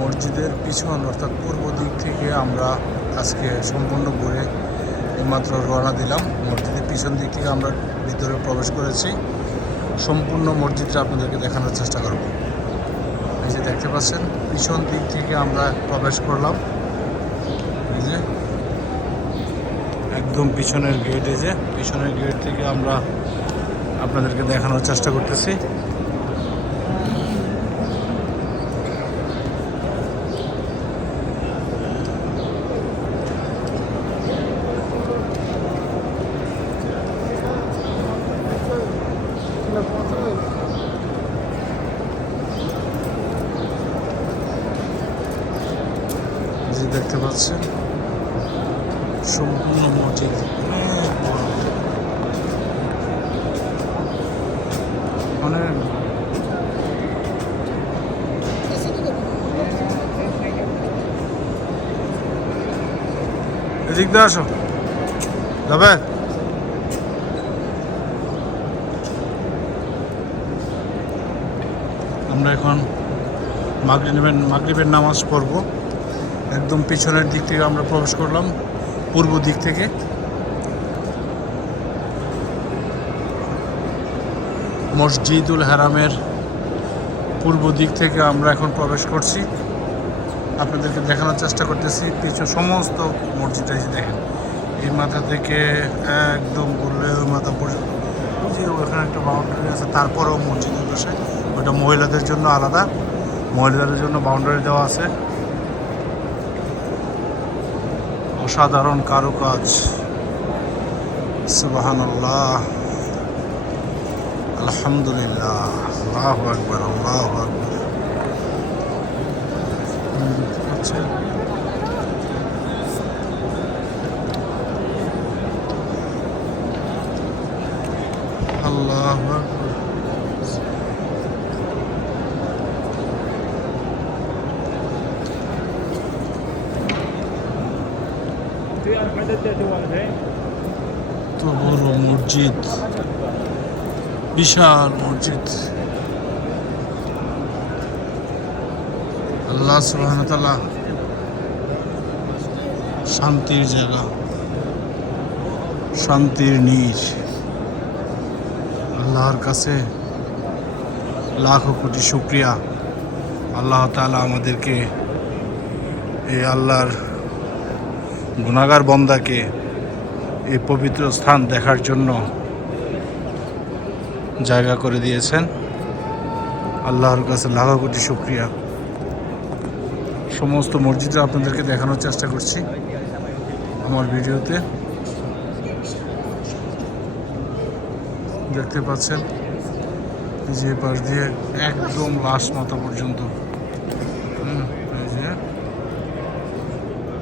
মসজিদের পিছন অর্থাৎ পূর্ব দিক থেকে আমরা আজকে সম্পূর্ণ ঘুরে এইমাত্র রওনা দিলাম। মসজিদের পিছন দিক থেকে আমরা ভিতরে প্রবেশ করেছি। সম্পূর্ণ মসজিদটা আপনাদেরকে দেখানোর চেষ্টা করব। এই যে দেখতে পাচ্ছেন, পিছন দিক থেকে আমরা প্রবেশ করলাম। এই যে একদম পিছনের গেট এই যে পিছনের গেট থেকে আমরা আপনাদেরকে দেখানোর চেষ্টা করতেছি। দেখতে পাচ্ছেন? সম্পূর্ণ মসজিদ। অনেক বড় অনেক এদিক দিয়ে আসো। যাবে? আমরা এখন মাগরিবের মাগরিবের নামাজ পড়ব। একদম পিছনের দিক থেকে আমরা প্রবেশ করলাম, পূর্ব দিক থেকে। মসজিদুল হারামের পূর্ব দিক থেকে আমরা এখন প্রবেশ করছি। আপনাদেরকে দেখানোর চেষ্টা করতেছি, পিছু সমস্ত মসজিদটা দেখেন। এই মাথা থেকে একদম ঘুরলে ওই মাথা পর্যন্ত। যে ওখানে একটা বাউন্ডারি আছে, তারপরেও মসজিদের পাশে ওটা মহিলাদের জন্য আলাদা। মহিলাদের জন্য বাউন্ডারি দেওয়া আছে। অসাধারণ কারুকাজ। সুবাহান্লাহ আলহামদুলিল্লাহ। আল্লাহ আকবর আল্লাহ আকবর। দেখতে আল্লাহ আকবর। বড় মসজিদ, বিশাল মসজিদ। আল্লাহ সুবাহতাল্লাহ শান্তির জায়গা, শান্তির নীর। আল্লাহর কাছে লাখো কোটি শুক্রিয়া। আল্লাহ তাআলা আমাদেরকে এই আল্লাহর গুনাগার বন্দাকে এই পবিত্র স্থান দেখার জন্য জায়গা করে দিয়েছেন। আল্লাহর কাছে লাখো কোটি শুক্রিয়া। সমস্ত মসজিদে আপনাদেরকে দেখানোর চেষ্টা করছি আমার ভিডিওতে। দেখতে পাচ্ছেন যে পাশ দিয়ে একদম লাশ মাথা পর্যন্ত। হুম, এই যে লাশ মাথা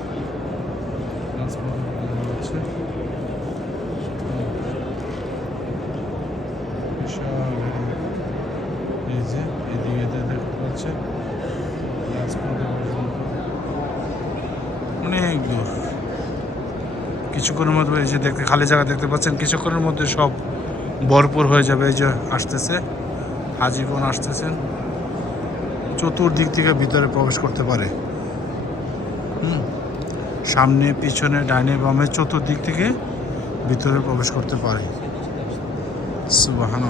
পর্যন্ত হচ্ছে বিশাল বড়। এই যে অনেক দূর। কিছুক্ষণের মধ্যে এই যে দেখতে খালি জায়গা দেখতে পাচ্ছেন, কিছুক্ষণের মধ্যে সব ভরপুর হয়ে যাবে। এই যে আসতেছে, হাজিগণ আসতেছেন। চতুর্দিক থেকে ভিতরে প্রবেশ করতে পারে। হুম। সামনে পিছনে ডাইনে বামে চতুর্দিক থেকে ভিতরে প্রবেশ করতে পারে। সুবাহান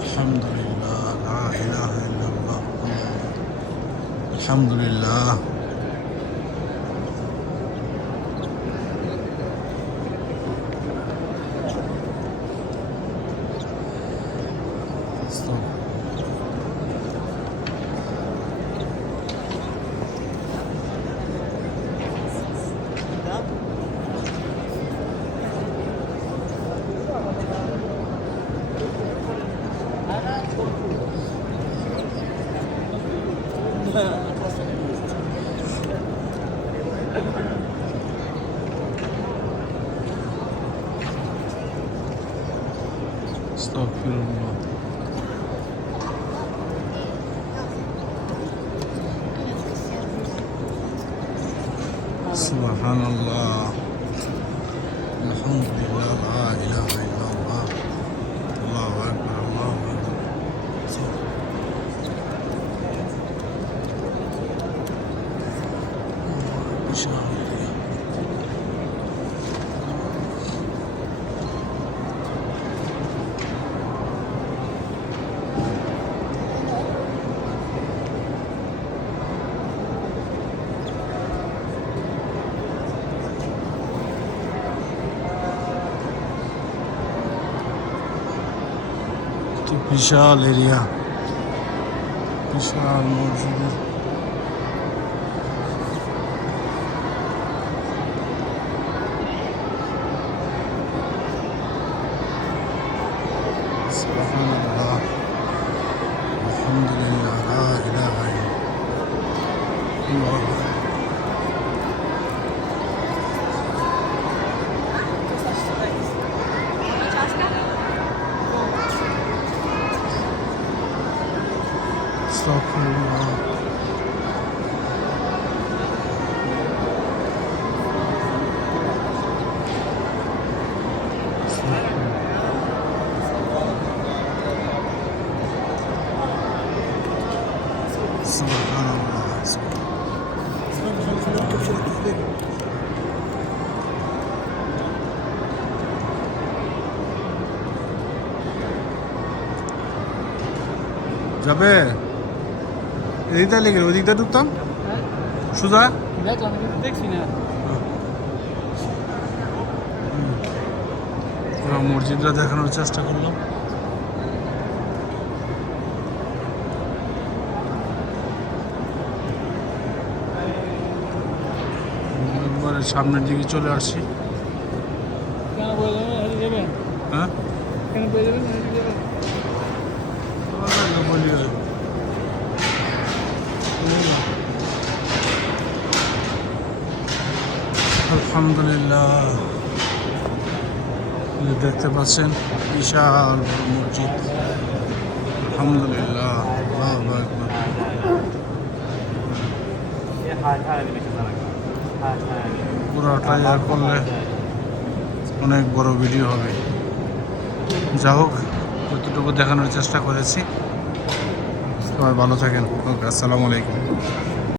আলহামদুলিল্লাহ আলহামদুলিল্লাহ। استغفر الله سبحان الله. الحمد لله لا إله إلا कि विशाल एरिया विशाल मौजूद है الحمد لله لا إله إلا الله Estağfurullah. যাবে এদিকটা লেগে ওদিকটা ঢুকতাম। সুজা? দেখছি না পুরো মসজিদটা দেখানোর চেষ্টা করলাম। একবারে সামনের দিকে চলে আসছি। হ্যাঁ? আলহামদুলিল্লাহ। দেখতে পাচ্ছেন, বিশাল মসজিদ। আলহামদুলিল্লাহ আকবার। ইয়ার করলে অনেক বড় ভিডিও হবে। যা হোক যতটুকু দেখানোর চেষ্টা করেছি। সবাই ভালো থাকেন। ওকে, আসসালামু আলাইকুম।